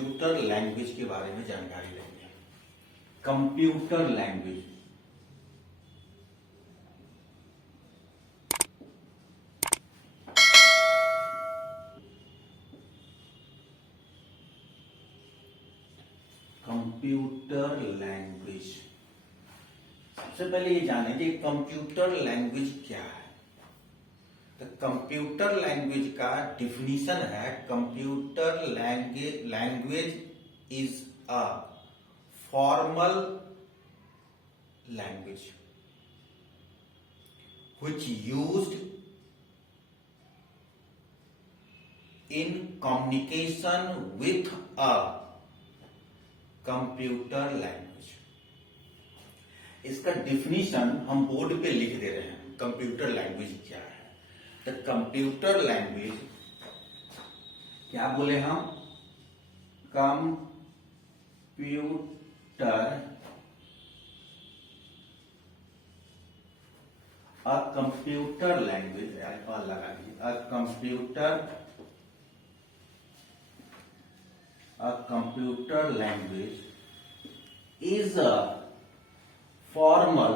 Computer language के बारे में जानकारी लेंगे। कंप्यूटर लैंग्वेज, कंप्यूटर लैंग्वेज, सबसे पहले ये जानें कि कंप्यूटर लैंग्वेज क्या है। तो कंप्यूटर लैंग्वेज का डिफिनीशन है, computer language is a formal language which used in communication with a computer language. इसका डिफिनीशन हम बोर्ड पे लिख दे रहे हैं, कंप्यूटर लैंग्वेज क्या है। तो कंप्यूटर लैंग्वेज क्या बोले हम, कंप्यूटर लैंग्वेज लगा दीजिए, a computer language is a formal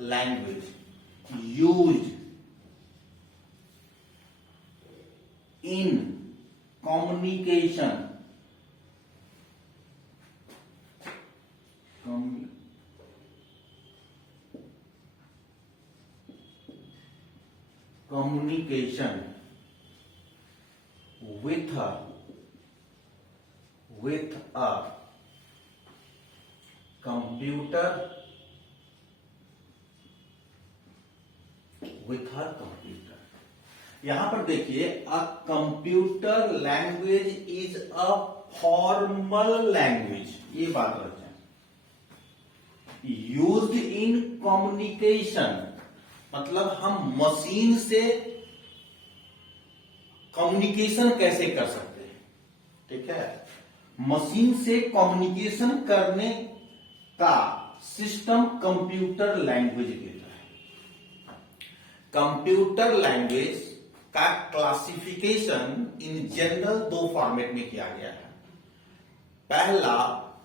language used in communication with a computer यहां पर देखिए, a computer language is a formal language, ये बात रखें। यूज्ड इन कम्युनिकेशन मतलब हम मशीन से कम्युनिकेशन कैसे कर सकते हैं, ठीक है। मशीन से कम्युनिकेशन करने का सिस्टम कंप्यूटर लैंग्वेज देता है। कंप्यूटर लैंग्वेज का क्लासिफिकेशन इन जनरल दो फॉर्मेट में किया गया है। पहला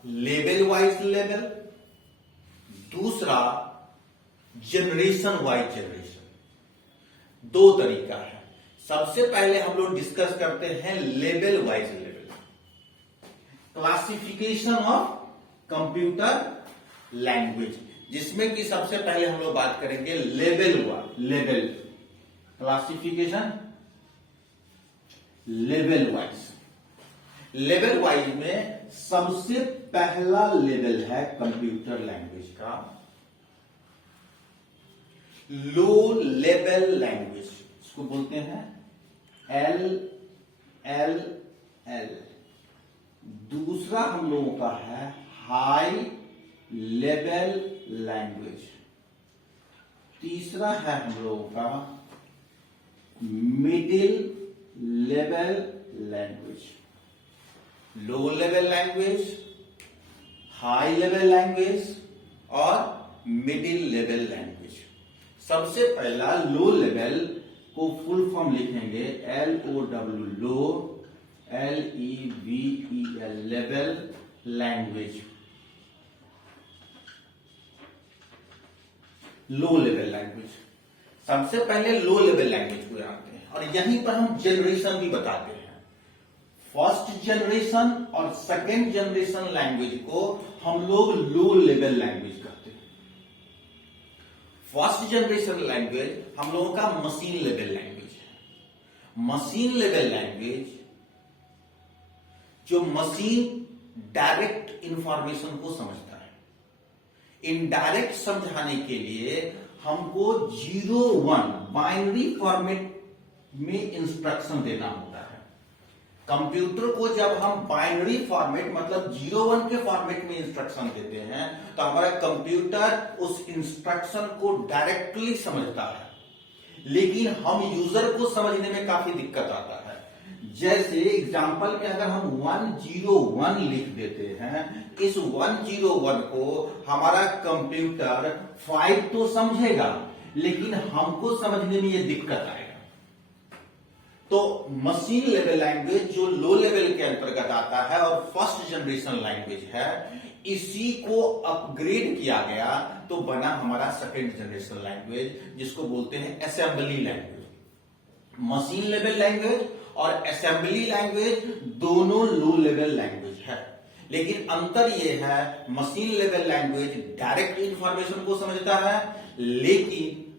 लेवल वाइज लेवल, दूसरा जनरेशन वाइज जनरेशन। दो तरीका है। सबसे पहले हम लोग डिस्कस करते हैं level wise level, classification of computer language, जिसमें कि सबसे पहले हम लोग बात करेंगे level classification level wise. Level wise में सबसे पहला लेवल है कंप्यूटर लैंग्वेज का लो लेवल लैंग्वेज, इसको बोलते हैं LLL। दूसरा हम लोगों का है हाई लेवल लैंग्वेज। तीसरा है हम लोगों का middle level language. Low level language, high level language और मिडिल लेवल लैंग्वेज। सबसे पहला लो लेवल को फुल फॉर्म लिखेंगे LOW लो, LEVEL level language, low level language. सबसे पहले लो लेवल लैंग्वेज को जानते हैं और यहीं पर हम जनरेशन भी बताते हैं। फर्स्ट जनरेशन और सेकेंड जनरेशन लैंग्वेज को हम लोग लो लेवल लैंग्वेज कहते हैं। फर्स्ट जनरेशन लैंग्वेज हम लोगों का मशीन लेवल लैंग्वेज है। मशीन लेवल लैंग्वेज जो मशीन डायरेक्ट इंफॉर्मेशन को समझता है। इनडायरेक्ट समझाने के लिए हमको 0-1 बाइनरी फॉर्मेट में इंस्ट्रक्शन देना होता है। कंप्यूटर को जब हम बाइनरी फॉर्मेट मतलब 0-1 के फॉर्मेट में इंस्ट्रक्शन देते हैं तो हमारा कंप्यूटर उस इंस्ट्रक्शन को डायरेक्टली समझता है, लेकिन हम यूजर को समझने में काफी दिक्कत आता है। जैसे एग्जाम्पल में अगर हम 101 लिख देते हैं, इस 101 को हमारा कंप्यूटर 5 तो समझेगा, लेकिन हमको समझने में ये दिक्कत आएगा। तो मशीन लेवल लैंग्वेज जो लो लेवल के अंतर्गत आता है और फर्स्ट जनरेशन लैंग्वेज है, इसी को अपग्रेड किया गया तो बना हमारा सेकेंड जनरेशन लैंग्वेज, जिसको बोलते हैं assembly language. Machine level language और असेंबली लैंग्वेज दोनों लो लेवल लैंग्वेज है, लेकिन अंतर यह है machine level language direct information को समझता है, लेकिन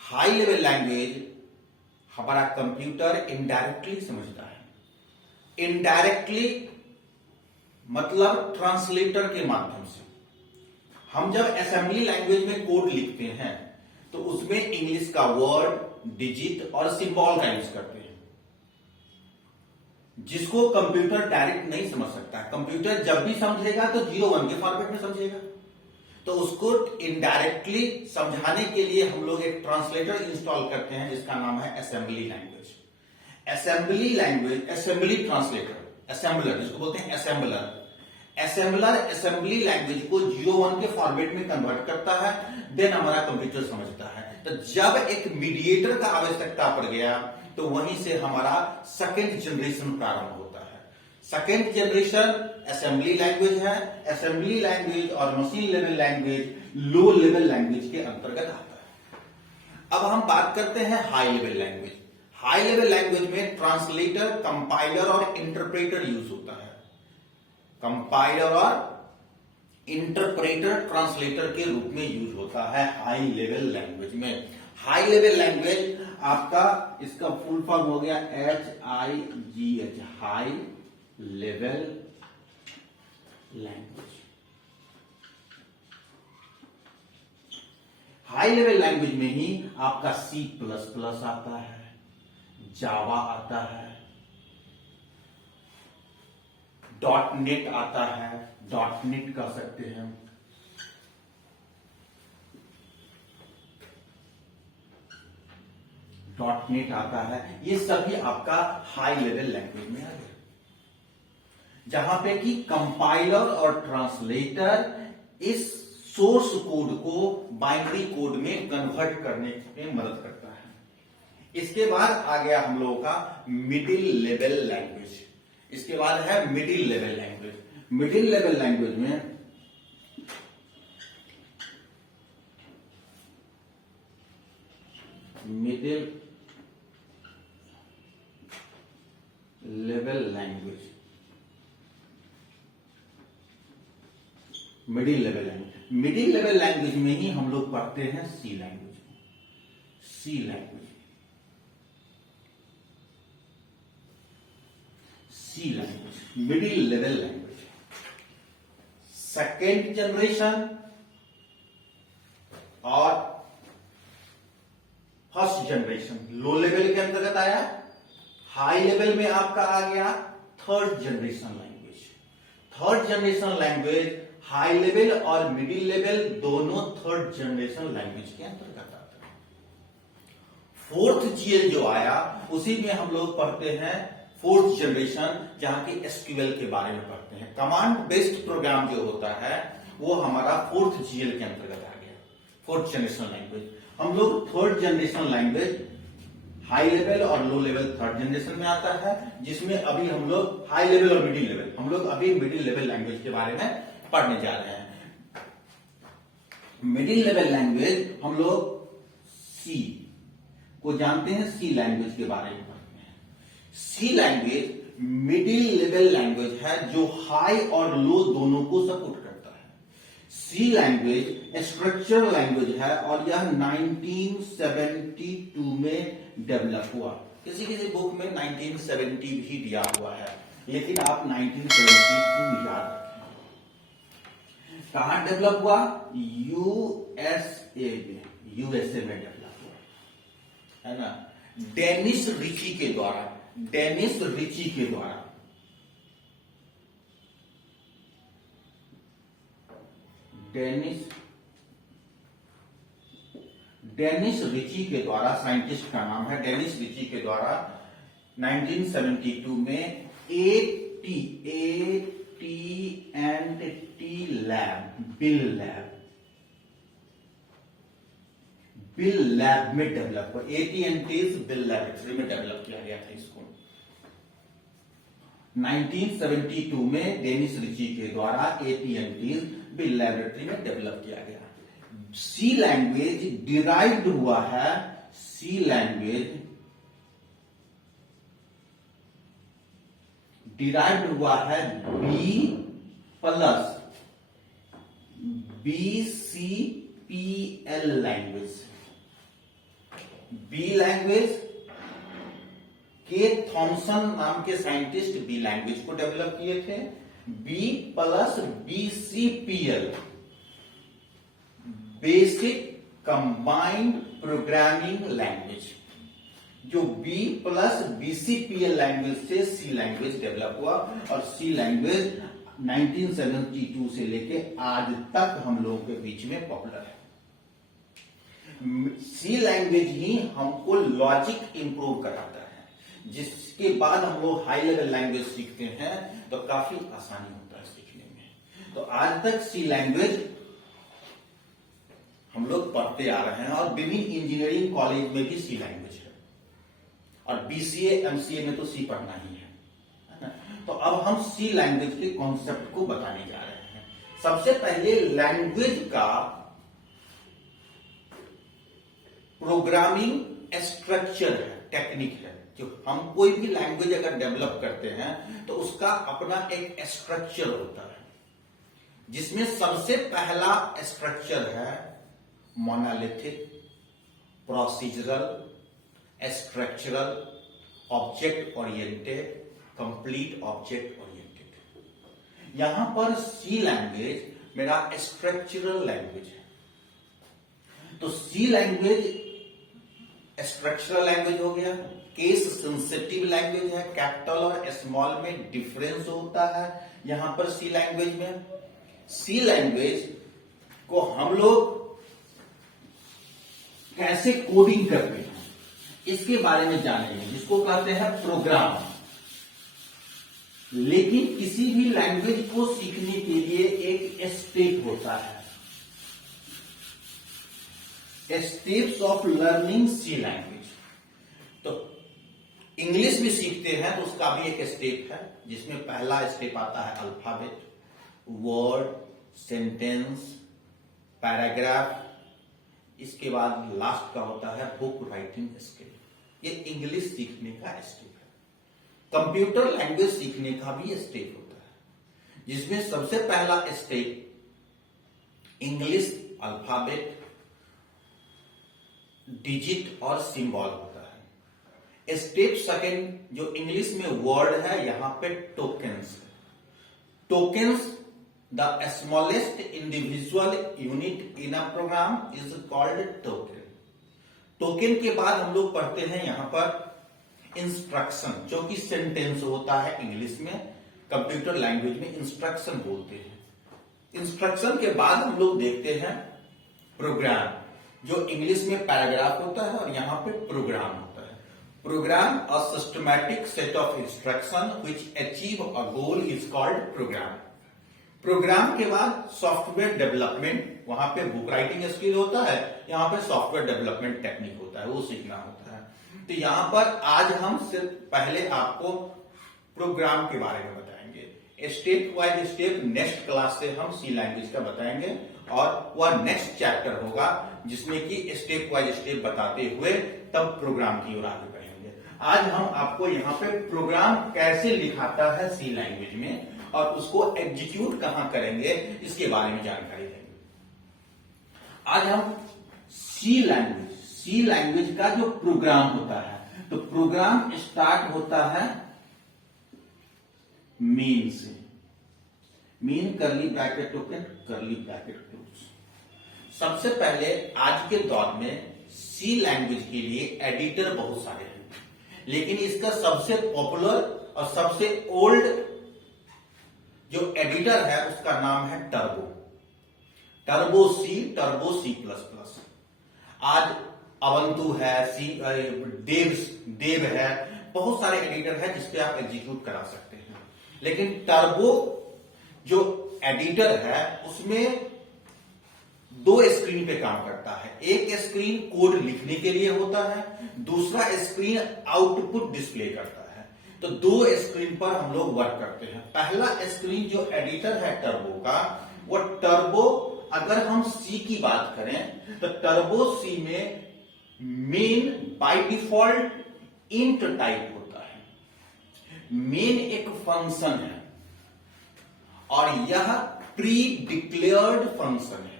हाई लेवल लैंग्वेज हमारा कंप्यूटर इनडायरेक्टली समझता है। इनडायरेक्टली मतलब ट्रांसलेटर के माध्यम से। हम जब असेंबली लैंग्वेज में कोड लिखते हैं तो उसमें इंग्लिश का वर्ड, डिजिट और सिंबल का यूज करते हैं, जिसको कंप्यूटर डायरेक्ट नहीं समझ सकता। कंप्यूटर जब भी समझेगा तो 01 के फॉर्मेट में समझेगा। तो उसको इनडायरेक्टली समझाने के लिए हम लोग एक ट्रांसलेटर इंस्टॉल करते हैं, जिसका नाम है assembly language. Assembly language, assembly translator, assembler जिसको बोलते हैं असेंबलर। असेंबलर असेंबली लैंग्वेज को 01 के फॉर्मेट में कन्वर्ट करता है, देन हमारा कंप्यूटर समझता है। तो जब एक मीडिएटर का आवश्यकता पड़ गया तो वहीं से हमारा सेकेंड जनरेशन प्रारंभ होता है। सेकेंड जनरेशन असेंबली लैंग्वेज है। असेंबली लैंग्वेज और machine level language low level language के अंतर्गत आता है। अब हम बात करते हैं high level language. High level language में ट्रांसलेटर, कंपाइलर और इंटरप्रेटर यूज होता है। कंपाइलर और इंटरप्रेटर ट्रांसलेटर के रूप में यूज होता है हाई लेवल लैंग्वेज में। हाई लेवल लैंग्वेज आपका, इसका फुल फॉर्म हो गया HIGH, high level language. High level language में ही आपका C++ आता है, जावा आता है, .NET आता है, .NET कर सकते हैं, .NET आता है। ये सभी आपका हाई लेवल लैंग्वेज में आ गया, जहां पे कि कंपाइलर और ट्रांसलेटर इस सोर्स कोड को बाइनरी कोड में कन्वर्ट करने में मदद करता है। इसके बाद आ गया हम लोगों का मिडिल लेवल लैंग्वेज। इसके बाद है middle level language. Middle level language में middle level language, middle level language, middle level language में ही हम लोग पढ़ते हैं C language. C language, C language middle level language. Second generation और फर्स्ट जनरेशन लो लेवल के अंतर्गत आया। हाई लेवल में आपका आ गया third generation language. Third generation language high level और मिडिल लेवल दोनों थर्ड जनरेशन लैंग्वेज के अंतर्गत आता है। फोर्थ जीएल जो आया उसी में हम लोग पढ़ते हैं फोर्थ जनरेशन, जहां की एसक्यूएल के बारे में पढ़ते हैं। कमांड बेस्ड प्रोग्राम जो होता है वो हमारा फोर्थ जीएल के अंतर्गत आ गया, फोर्थ जनरेशन लैंग्वेज। हम लोग third generation language high level और लो लेवल थर्ड जनरेशन में आता है, जिसमें अभी हम लोग हाई लेवल और मिडिल लेवल, हम लोग अभी मिडिल लेवल लैंग्वेज के बारे में पढ़ने जा रहे हैं। मिडिल लेवल लैंग्वेज हम लोग सी को जानते हैं, सी लैंग्वेज के बारे में पढ़ते हैं। C language middle level language है जो हाई और लो दोनों को सपोर्ट करता है। सी लैंग्वेज स्ट्रक्चर लैंग्वेज है और यह 1972 में डेवलप हुआ। किसी किसी बुक में 1970 भी दिया हुआ है, लेकिन आप 1972 याद रखें। कहां डेवलप हुआ? यूएसए में डेवलप हुआ, है ना। डेनिस रिची के द्वारा, डेनिस रिची के द्वारा। डेनिस रिची के द्वारा, साइंटिस्ट का नाम है, डेनिस रिची के द्वारा 1972 में AT&T लैब, बिल लैब में डेवलप हुआ। AT&T बिल लैबोरेटरी में डेवलप किया गया था इसको। 1972 में डेनिस रिची के द्वारा AT&T बिल लैबोरेटरी में डेवलप किया गया। सी लैंग्वेज डिराइव्ड हुआ है, सी लैंग्वेज डिराइव्ड हुआ है B plus BCPL language. B language के थॉमसन नाम के साइंटिस्ट बी लैंग्वेज को डेवलप किए थे। B plus BCPL basic combined programming language, जो बी प्लस BCPL लैंग्वेज से सी लैंग्वेज डेवलप हुआ। और सी लैंग्वेज 1972 से लेके आज तक हम लोगों के बीच में पॉपुलर है। सी लैंग्वेज ही हमको लॉजिक इंप्रूव कराता है, जिसके बाद हम लोग हाई लेवल लैंग्वेज सीखते हैं तो काफी आसानी होता है सीखने में। तो आज तक सी लैंग्वेज हम लोग पढ़ते आ रहे हैं और विभिन्न इंजीनियरिंग कॉलेज में भी सी लैंग्वेज है, और BCA MCA में तो सी पढ़ना ही है। तो अब हम सी लैंग्वेज के कॉन्सेप्ट को बताने जा रहे हैं। सबसे पहले लैंग्वेज का प्रोग्रामिंग स्ट्रक्चर है, टेक्निक है। जो हम कोई भी लैंग्वेज अगर डेवलप करते हैं तो उसका अपना एक स्ट्रक्चर होता है, जिसमें सबसे पहला स्ट्रक्चर है monolithic, procedural, structural, object oriented, complete object oriented. यहां पर सी लैंग्वेज मेरा स्ट्रक्चरल लैंग्वेज है। तो सी लैंग्वेज स्ट्रक्चरल लैंग्वेज हो गया। केस सेंसिटिव लैंग्वेज है, कैपिटल और स्मॉल में डिफरेंस होता है यहां पर सी लैंग्वेज में। सी लैंग्वेज को हम लोग कैसे कोडिंग करते हैं इसके बारे में जानेंगे, जिसको कहते हैं प्रोग्राम। लेकिन किसी भी लैंग्वेज को सीखने के लिए एक स्टेप होता है, steps of learning C language. तो इंग्लिश भी सीखते हैं तो उसका भी एक स्टेप है, जिसमें पहला स्टेप आता है अल्फाबेट, वर्ड, सेंटेंस, पैराग्राफ। इसके बाद लास्ट का होता है बुक राइटिंग स्किल। ये इंग्लिश सीखने का स्टेप है। कंप्यूटर लैंग्वेज सीखने का भी स्टेप होता है, जिसमें सबसे पहला स्टेप इंग्लिश अल्फाबेट, डिजिट और सिंबल होता है। स्टेप सेकंड जो इंग्लिश में वर्ड है, यहां पे टोकन्स है। Tokens the smallest individual unit in a program is called token. Token के बाद हम लोग पढ़ते हैं यहां पर इंस्ट्रक्शन, जो कि सेंटेंस होता है इंग्लिश में, कंप्यूटर लैंग्वेज में इंस्ट्रक्शन बोलते हैं। इंस्ट्रक्शन के बाद हम लोग देखते हैं प्रोग्राम, जो इंग्लिश में पैराग्राफ होता है और यहां पे प्रोग्राम होता है। Program a systematic set of instruction which achieve a goal is called program. Program के बाद सॉफ्टवेयर डेवलपमेंट, वहां पे बुक राइटिंग स्किल होता है, यहां पे सॉफ्टवेयर डेवलपमेंट टेक्निक होता है, वो सीखना होता है। तो यहां पर आज हम सिर्फ पहले आपको प्रोग्राम के बारे में बताएंगे। Step wise step next class से हम सी लैंग्वेज का बताएंगे, और वह नेक्स्ट चैप्टर होगा जिसमें कि स्टेप वाइज स्टेप बताते हुए तब प्रोग्राम की ओर आगे बढ़ेंगे। आज हम आपको यहाँ पे प्रोग्राम कैसे लिखाता है सी लैंग्वेज में और उसको एग्जीक्यूट कहां करेंगे इसके बारे में जानकारी देंगे। आज हम सी लैंग्वेज का जो प्रोग्राम होता है, तो प्रोग्राम स्टार्ट होता है मेन से। मेन करली ब्रैकेट ओपन, करली ब्रैकेट क्लोज। सबसे पहले आज के दौर में सी लैंग्वेज के लिए एडिटर बहुत सारे हैं, लेकिन इसका सबसे पॉपुलर और सबसे ओल्ड जो एडिटर है उसका नाम है Turbo. Turbo C plus plus. आज अवंतु है, देव है, बहुत सारे एडिटर है जिसपे आप एग्जीक्यूट करा सकते हैं, लेकिन टर्बो जो एडिटर है उसमें दो स्क्रीन पे काम करता है। एक स्क्रीन कोड लिखने के लिए होता है, दूसरा स्क्रीन आउटपुट डिस्प्ले करता है। तो दो स्क्रीन पर हम लोग वर्क करते हैं। पहला स्क्रीन जो एडिटर है टर्बो का, वो टर्बो, अगर हम सी की बात करें तो टर्बो सी में main by default int type होता है। मेन एक फंक्शन है और यह प्री डिक्लेयर्ड फंक्शन है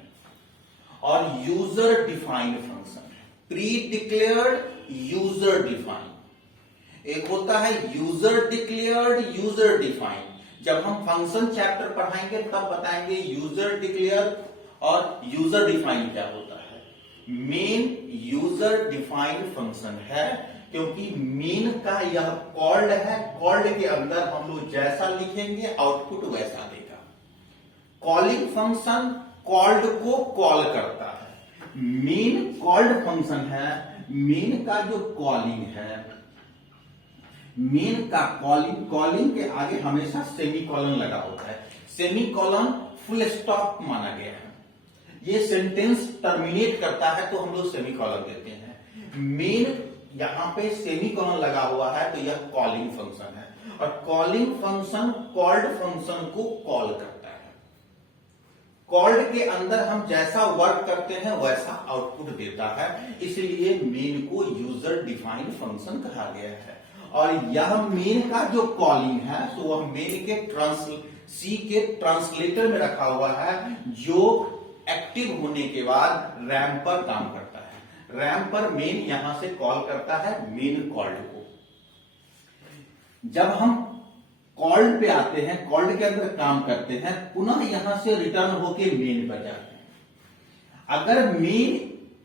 और यूजर डिफाइंड फंक्शन है। Pre declared, user defined. एक होता है यूजर डिक्लेयर्ड, यूजर डिफाइंड। जब हम फंक्शन चैप्टर पढ़ाएंगे तब बताएंगे यूजर डिक्लेयर और यूजर डिफाइंड क्या होता है। मेन यूजर डिफाइंड फंक्शन है क्योंकि मेन का यह कॉल्ड है, कॉल्ड के अंदर हम लोग जैसा लिखेंगे आउटपुट वैसा देगा। कॉलिंग फंक्शन कॉल्ड को कॉल करता है। मेन कॉल्ड फंक्शन है, मेन का जो कॉलिंग है, मेन का कॉलिंग के आगे हमेशा सेमीकोलन लगा होता है। सेमीकोलन फुल स्टॉप माना गया है। ये सेंटेंस टर्मिनेट करता है तो हम लोग सेमीकोलन देते हैं। मेन यहां पे सेमीकोलन लगा हुआ है तो यह कॉलिंग फंक्शन है और कॉलिंग फंक्शन कॉल्ड फंक्शन को कॉल करता है। कॉल्ड के अंदर हम जैसा वर्क करते हैं वैसा आउटपुट देता है, इसलिए मेन को यूजर डिफाइंड फंक्शन कहा गया है। और यह मेन का जो कॉलिंग है तो वह मेन के सी के ट्रांसलेटर में रखा हुआ है जो एक्टिव होने के बाद रैम पर काम करता है। रैम पर मेन यहां से कॉल करता है मेन कॉल्ड को। जब हम कॉल्ड पे आते हैं, कॉल्ड के अंदर काम करते हैं, पुनः यहां से रिटर्न होके मेन पर जाते हैं। अगर मेन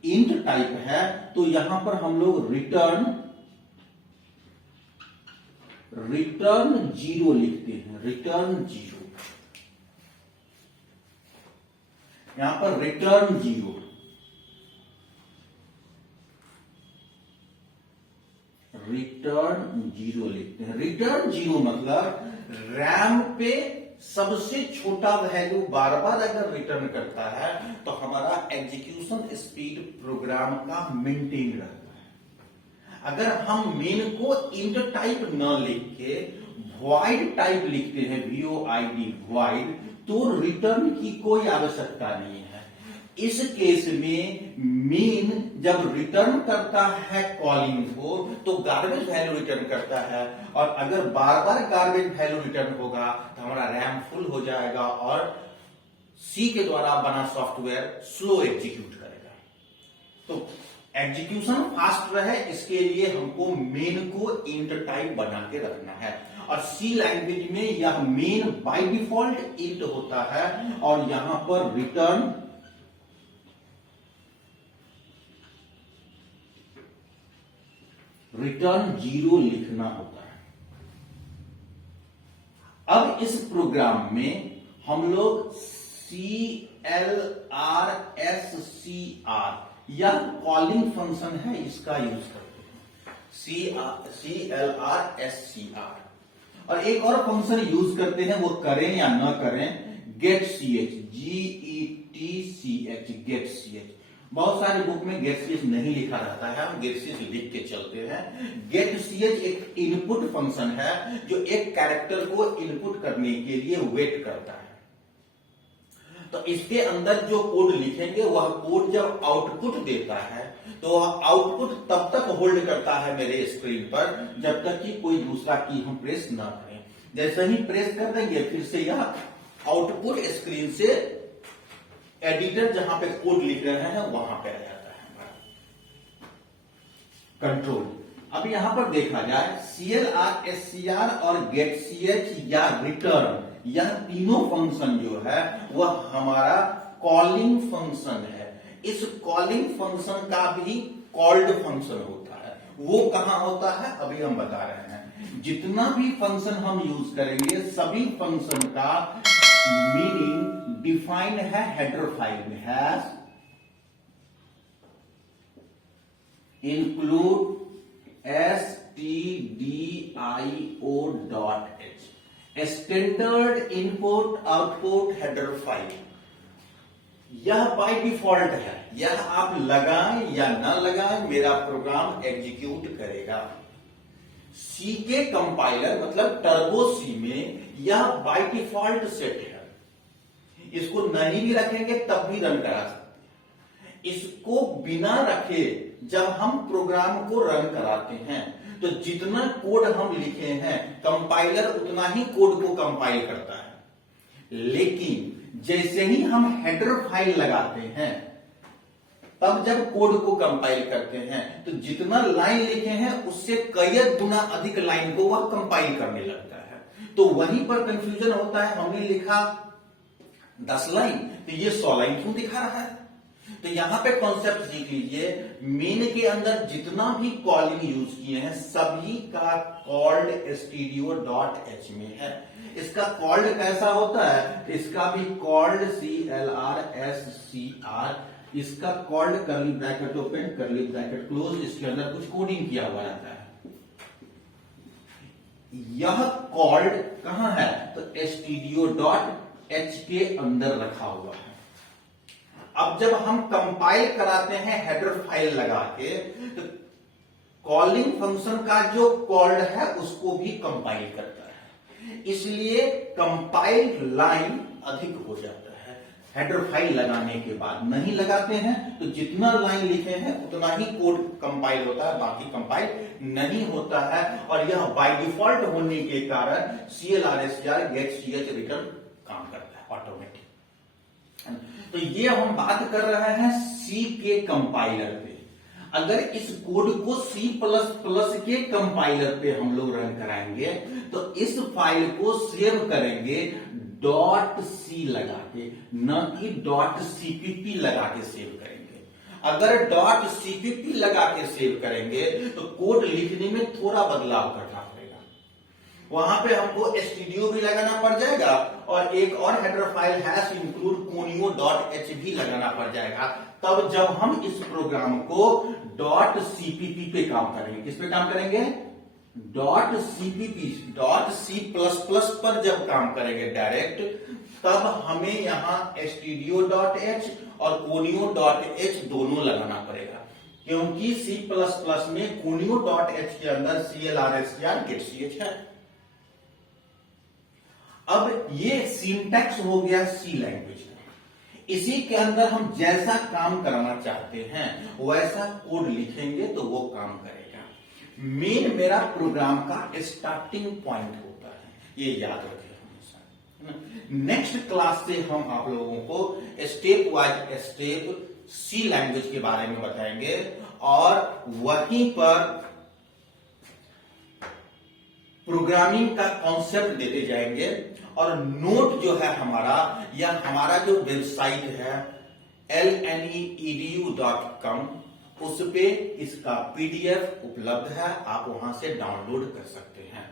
इंट टाइप है तो यहां पर हम लोग रिटर्न जीरो लिखते हैं। रिटर्न जीरो, यहां पर रिटर्न जीरो। रिटर्न जीरो लिखते हैं। रिटर्न जीरो मतलब रैम पे सबसे छोटा वैल्यू बार बार अगर रिटर्न करता है तो हमारा एग्जीक्यूशन स्पीड प्रोग्राम का मेंटेन रहता है। अगर हम मेन को इंट टाइप न लिख के वॉइड टाइप लिखते हैं, VOID वॉइड, तो रिटर्न की कोई आवश्यकता नहीं है। इस केस में मेन जब रिटर्न करता है कॉलिंग को तो गार्बेज वैल्यू रिटर्न करता है और अगर बार बार गार्बेज वैल्यू रिटर्न होगा तो हमारा रैम फुल हो जाएगा और सी के द्वारा बना सॉफ्टवेयर स्लो एग्जीक्यूट करेगा। तो एग्जीक्यूशन फास्ट रहे इसके लिए हमको मेन को इंट टाइप बना के रखना है और सी लैंग्वेज में यह मेन बाय डिफॉल्ट इंट होता है और यहां पर रिटर्न जीरो लिखना होता है। अब इस प्रोग्राम में हम लोग CLRSCR यह कॉलिंग फंक्शन है, इसका यूज करते हैं। CLRSCR और एक और फंक्शन यूज करते हैं, वो करें या न करें, getch, GETCH, getch। बहुत सारे बुक में getch नहीं लिखा रहता है, हम getch लिख के चलते हैं। getch एक इनपुट फंक्शन है जो एक कैरेक्टर को इनपुट करने के लिए वेट करता है। तो इसके अंदर जो कोड लिखेंगे वह कोड जब आउटपुट देता है तो वह आउटपुट तब तक होल्ड करता है मेरे स्क्रीन पर जब तक कि कोई दूसरा की हम प्रेस ना करें। जैसे ही प्रेस कर देंगे फिर से यह आउटपुट स्क्रीन से एडिटर जहां पे कोड लिख रहे हैं वहां पे आ जाता है कंट्रोल। अब यहां पर देखा जाए CLRSCR और getch या रिटर्न, यह तीनों फंक्शन जो है वह हमारा कॉलिंग फंक्शन है। इस कॉलिंग फंक्शन का भी कॉल्ड फंक्शन होता है। वो कहां होता है अभी हम बता रहे हैं। जितना भी फंक्शन हम यूज करेंगे सभी फंक्शन का मीनिंग डिफाइंड है हेडर फाइल में। Hash include stdio IO.H standard input output header file. यह बाय डिफॉल्ट है, यह आप लगाएं या ना लगाएं मेरा प्रोग्राम एग्जीक्यूट करेगा। सी के कंपाइलर मतलब टर्बो सी में यह बाय डिफॉल्ट सेट है, इसको नहीं भी रखेंगे तब भी रन करा सकते हैं। इसको बिना रखे जब हम प्रोग्राम को रन कराते हैं तो जितना कोड हम लिखे हैं कंपाइलर उतना ही कोड को कंपाइल करता है। लेकिन जैसे ही हम हेडर फाइल लगाते हैं तब जब कोड को कंपाइल करते हैं तो जितना लाइन लिखे हैं उससे कई गुना अधिक लाइन को वह कंपाइल करने लगता है। तो वहीं पर कंफ्यूजन होता है, हमने लिखा 10 लाइन तो ये 100 लाइन क्यों दिखा रहा है। तो यहां पे कॉन्सेप्ट सीख लीजिए, मेन के अंदर जितना भी कॉलिंग यूज किए हैं सभी का कॉल्ड stdio.h में है। इसका कॉल्ड कैसा होता है, इसका भी कॉल्ड CLRSCR, इसका called curly bracket open curly bracket close, इसके अंदर कुछ कोडिंग किया हुआ रहता है। यह कॉल्ड कहां है तो stdio.h के अंदर रखा हुआ है। अब जब हम कंपाइल कराते हैं हेडर फाइल लगा के तो कॉलिंग फंक्शन का जो कॉल्ड है उसको भी कंपाइल करता है, इसलिए कंपाइल लाइन अधिक हो जाता है। हेडर फाइल लगाने के बाद नहीं लगाते हैं तो जितना लाइन लिखे हैं उतना ही कोड कंपाइल होता है, बाकी कंपाइल नहीं होता है। और यह बाय डिफॉल्ट होने के कारण CLRSCR गेट CH रिटर्न काम करता है ऑटोमेटिक। तो ये हम बात कर रहे हैं सी के कंपाइलर पे। अगर इस कोड को C++ के कंपाइलर पे हम लोग रन कराएंगे तो इस फाइल को सेव करेंगे .c लगा के, न कि .cpp लगा के सेव करेंगे। अगर .cpp लगा के सेव करेंगे तो कोड लिखने में थोड़ा बदलाव करना पड़ेगा, वहां पे हमको stdio भी लगाना पड़ जाएगा और एक और हेडर फाइल #include conio.h भी लगाना पड़ जाएगा। तब जब हम इस प्रोग्राम को .cpp पे काम करेंगे, किस पे काम करेंगे .cpp .c++ पर जब काम करेंगे डायरेक्ट, तब हमें यहां stdio.h और conio.h दोनों लगाना पड़ेगा, क्योंकि C++ में conio.h के अंदर CLRSCR गेट CH है। अब ये सिंटैक्स हो गया सी लैंग्वेज का, इसी के अंदर हम जैसा काम कराना चाहते हैं वैसा कोड लिखेंगे तो वो काम करेगा। मेन मेरा प्रोग्राम का स्टार्टिंग पॉइंट होता है, ये याद रखें हमेशा। नेक्स्ट क्लास से हम आप लोगों को स्टेप वाइज स्टेप सी लैंग्वेज के बारे में बताएंगे और वहीं पर प्रोग्रामिंग का कॉन्सेप्ट देते जाएंगे। और नोट जो है हमारा, या हमारा जो वेबसाइट है lneedu.com, उस पे इसका PDF उपलब्ध है, आप वहां से डाउनलोड कर सकते हैं।